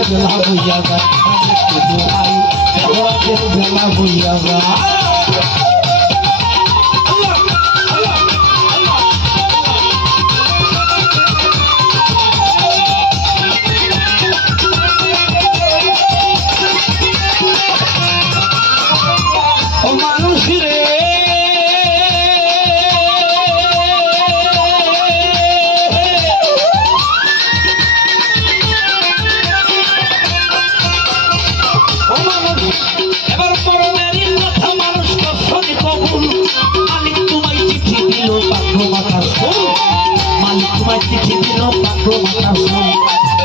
বেলা হইয়া যায় বেলা হইয়া যায় চিঠি দিল পাত্র মাথা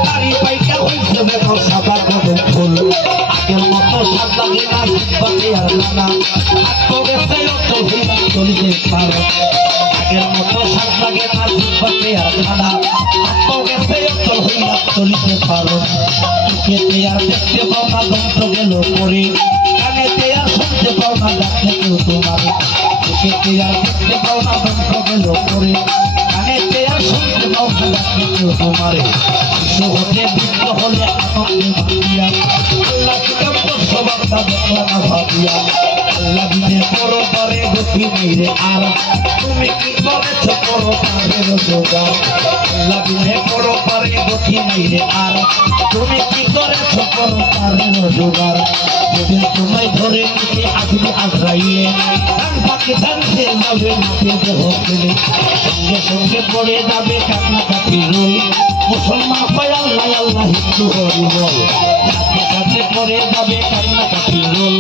গাড়ি পাইকা হয়েছে দেখো সাদা কদম ফুল আগের মতো সাদা গেলা বাতে আর নানা আত্ম গেছে চলিতে পারো আগের মতো সাদা গেলা বাতে আর নানা আত্ম গেছে অচল হইয়া চলিতে পারো চোখেতে আর দেখতে পাও না যন্ত্র গেল পরে কানেতে আর শুনতে পাও না ডাকলে কেউ তোমার চোখেতে আর দেখতে পাও না যন্ত্র গেল পরে কানেতে আর শুনতে পাও না ডাকলে কেউ তোমার হতে বৃদ্ধ হলে আনন্দে ভাবিয়া আল্লাহ কিতাব তো সবার দেখো না ভাবিয়া আল্লাহ বিনে পরো করে গতি নেই রে আর তুমি কি করেছ পরো পারের জোগাড় আল্লাহ বিনে পরো পারে গতি নেই রে আর তুমি কি করেছ পরো পারের জোগাড় যদি তোমায় ধরে নিতে আসবে আজরাইলে ধান পাখি ধানতে যাবে মাঠে দেহ ফেলে সঙ্গে সঙ্গে পড়ে যাবে কান্নাকাটি রোল মুসলমান পায় আল্লাহ আল্লাহ হিন্দু হরি বল সাথে সাথে পড়ে যাবে কান্নাকাটি রোল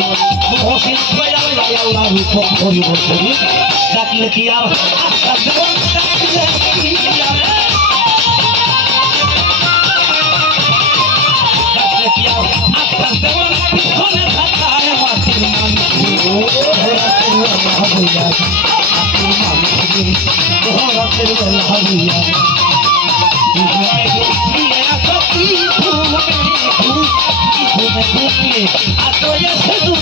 মহসিন পায় আল্লাহ আল্লাহ রূপক হরি বসরি ডাকলে কি আর আস্থা দেওয়ান ডাকলে কি আর ডাকলে কি আর আস্থা দেওয়ান পিছনে থাকায় মাটির মানুষ হইয়া মাটির মানুষ রাতের বেলা হইয়া a